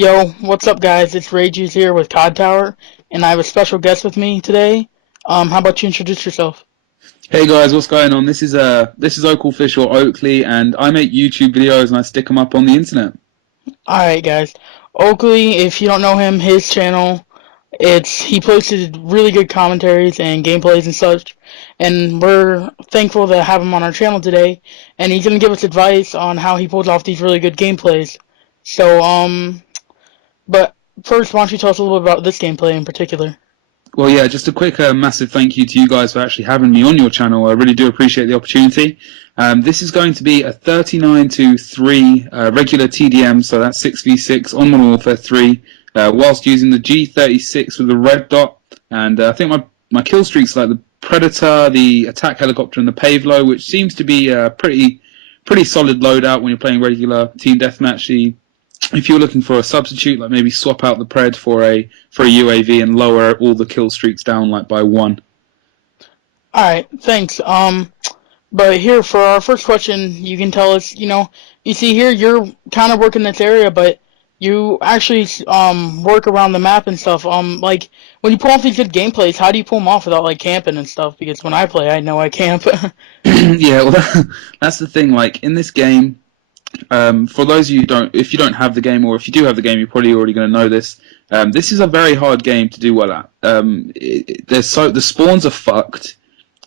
Yo, what's up, guys? It's Rages here with COD Tower, and I have a special guest with me today. How about you introduce yourself? Hey guys, what's going on? This is OakelFish or Oakley, and I make YouTube videos and I stick them up on the internet. Alright, guys. Oakley, if you don't know him, his channel, he posted really good commentaries and gameplays and such, and we're thankful to have him on our channel today, and he's gonna give us advice on how he pulls off these really good gameplays. So, but first, why don't you tell us a little bit about this gameplay in particular? Well, yeah, just a quick massive thank you to you guys for actually having me on your channel. I really do appreciate the opportunity. This is going to be a 39 to 3 regular TDM, so that's 6v6 on Modern Warfare 3, whilst using the G36 with the red dot. And I think my kill streaks like the Predator, the attack helicopter, and the Pavelo, which seems to be a pretty solid loadout when you're playing regular team deathmatch. If you're looking for a substitute, like maybe swap out the Pred for a UAV and lower all the kill streaks down like by 1. Alright, thanks. But here for our first question, you can tell us, you see here you're kind of working this area, but you actually work around the map and stuff. Like when you pull off these good gameplays, how do you pull them off without like camping and stuff? Because when I play, I know I camp. Yeah, well, that's the thing. Like in this game, for those of you if you don't have the game, or if you do have the game, you're probably already going to know this. This is a very hard game to do well at. The spawns are fucked.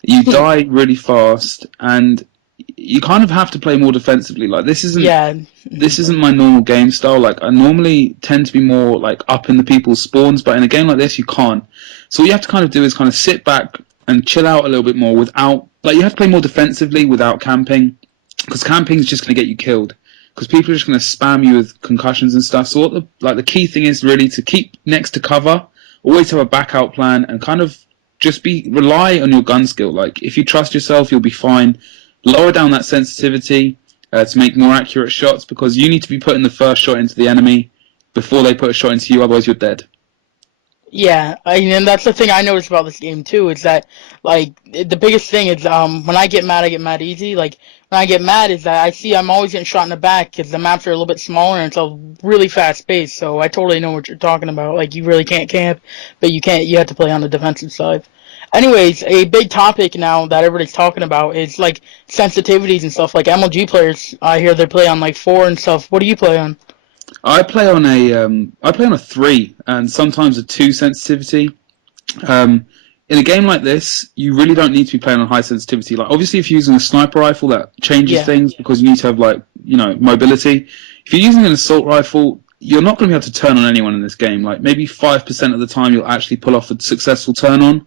You die really fast, and you kind of have to play more defensively. Like this isn't my normal game style. Like I normally tend to be more like up in the people's spawns, but in a game like this, you can't. So what you have to kind of do is kind of sit back and chill out a little bit more without. Like you have to play more defensively without camping, because camping is just going to get you killed. Because people are just going to spam you with concussions and stuff. So what the key thing is really to keep next to cover, always have a backup plan, and kind of just rely on your gun skill. Like if you trust yourself, you'll be fine. Lower down that sensitivity to make more accurate shots, because you need to be putting the first shot into the enemy before they put a shot into you. Otherwise, you're dead. Yeah, and that's the thing I noticed about this game too, is that like the biggest thing is when I get mad easy. Like when I get mad is that I see I'm always getting shot in the back because the maps are a little bit smaller and it's a really fast pace. So I totally know what you're talking about. Like you really can't camp, but you have to play on the defensive side. Anyways, a big topic now that everybody's talking about is like sensitivities and stuff. Like MLG players, I hear they play on like 4 and stuff. What do you play on? I play on a 3 and sometimes a 2 sensitivity. In a game like this, you really don't need to be playing on high sensitivity. Like obviously, if you're using a sniper rifle, that changes things because you need to have mobility. If you're using an assault rifle, you're not going to be able to turn on anyone in this game. Like maybe 5% of the time, you'll actually pull off a successful turn on,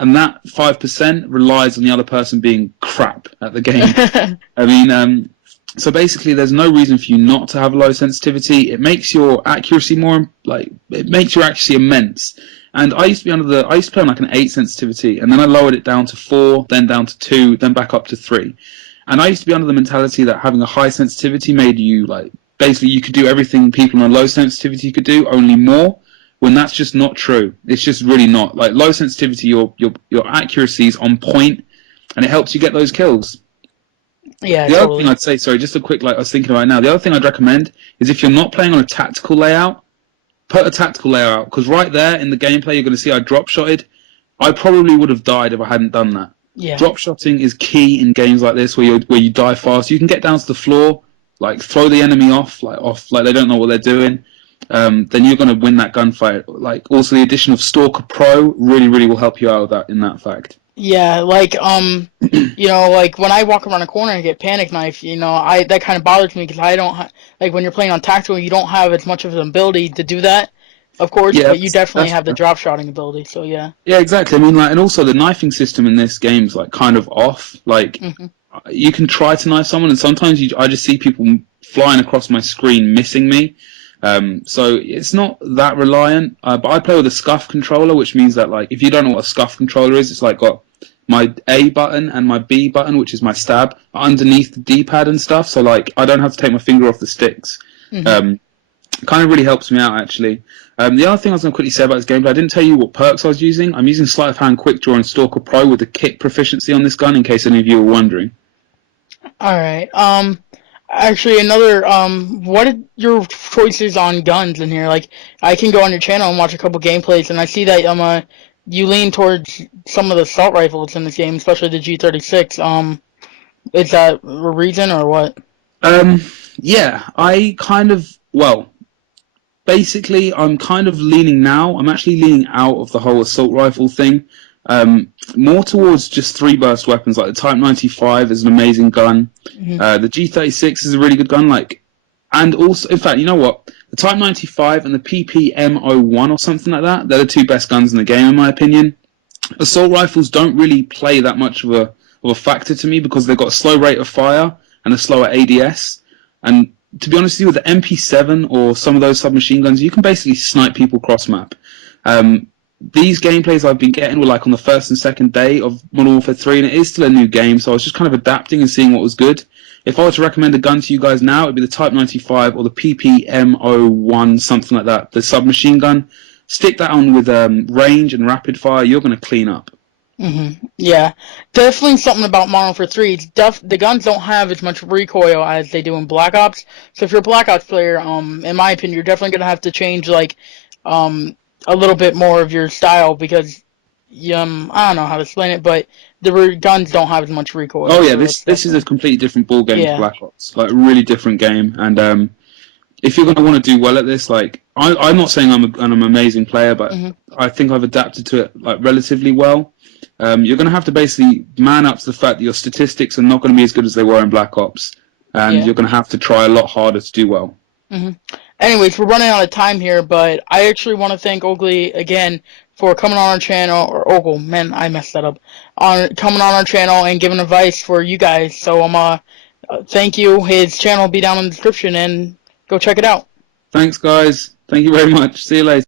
and that 5% relies on the other person being crap at the game. I mean, so basically, there's no reason for you not to have low sensitivity. It makes your accuracy immense. And I used to play on like an 8 sensitivity, and then I lowered it down to 4, then down to 2, then back up to 3. And I used to be under the mentality that having a high sensitivity made you basically you could do everything people on a low sensitivity could do, only more. When that's just not true. It's just really not. Like low sensitivity, your accuracy is on point, and it helps you get those kills. Yeah, The other totally. thing I'd say, sorry, just a quick, I was thinking right now, the other thing I'd recommend is if you're not playing on a tactical layout, put a tactical layout, because right there in the gameplay, you're going to see I drop-shotted. I probably would have died if I hadn't done that. Yeah. Drop-shotting is key in games like this where you die fast. You can get down to the floor, like throw the enemy off like they don't know what they're doing. Then you're going to win that gunfight. Like also the addition of Stalker Pro really, really will help you out with that in that fact. Yeah, like like when I walk around a corner and get panic knife, that kind of bothers me because I don't like when you're playing on tactical, you don't have as much of an ability to do that, of course, Yeah, but you definitely that's have the drop shotting ability. So yeah. yeah, exactly. I mean, and also the knifing system in this game's kind of off. Like Hmm. you can try to knife someone, and sometimes I just see people flying across my screen missing me. So it's not that reliant. But I play with a scuff controller, which means that if you don't know what a scuff controller is, it's got my A button and my B button, which is my stab, underneath the D-pad and stuff. So I don't have to take my finger off the sticks. Hmm. Kind of really helps me out actually. The other thing I was going to quickly say about this gameplay, I didn't tell you what perks I was using. I'm using Sleight of Hand Quick Draw and Stalker Pro with the kick proficiency on this gun, in case any of you were wondering. All right. Actually, another what are your choices on guns in here? Like, I can go on your channel and watch a couple gameplays, and I see that you lean towards some of the assault rifles in this game, especially the G36. Is that a reason or what? Um, yeah, I kind of well. Basically, I'm kind of leaning now. I'm actually leaning out of the whole assault rifle thing, more towards just three burst weapons. Like the Type 95 is an amazing gun. The G36 is a really good gun. And also, in fact, you know what? The Type 95 and the PPM01 or something like that. They're the two best guns in the game, in my opinion. Assault rifles don't really play that much of a factor to me because they've got a slow rate of fire and a slower ADS. And to be honest with you, with the MP7 or some of those submachine guns, you can basically snipe people cross map. These gameplays I've been getting were like on the first and second day of Modern Warfare 3, and it is still a new game, so I was just kind of adapting and seeing what was good. If I were to recommend a gun to you guys now, it would be the Type 95 or the PPM01, something like that, the submachine gun. Stick that on with range and rapid fire, you're going to clean up. Yeah, definitely something about Modern Warfare 3. The guns don't have as much recoil as they do in Black Ops. So if you're a Black Ops player, in my opinion, you're definitely gonna have to change a little bit more of your style because I don't know how to explain it, but the guns don't have as much recoil. Oh yeah, So this is a completely different ball game to yeah. Black Ops, like a really different game. And if you're going to want to do well at this, like I'm not saying I'm an amazing player, but I think I've adapted to it like relatively well. You're going to have to basically man up to the fact that your statistics are not going to be as good as they were in Black Ops, and you're going to have to try a lot harder to do well. Anyways, we're running out of time here, but I actually want to thank Oakley again for coming on our channel, or Ogle, man, I messed that up, coming on our channel and giving advice for you guys. So thank you. His channel will be down in the description, and go check it out. Thanks, guys. Thank you very much. See you later.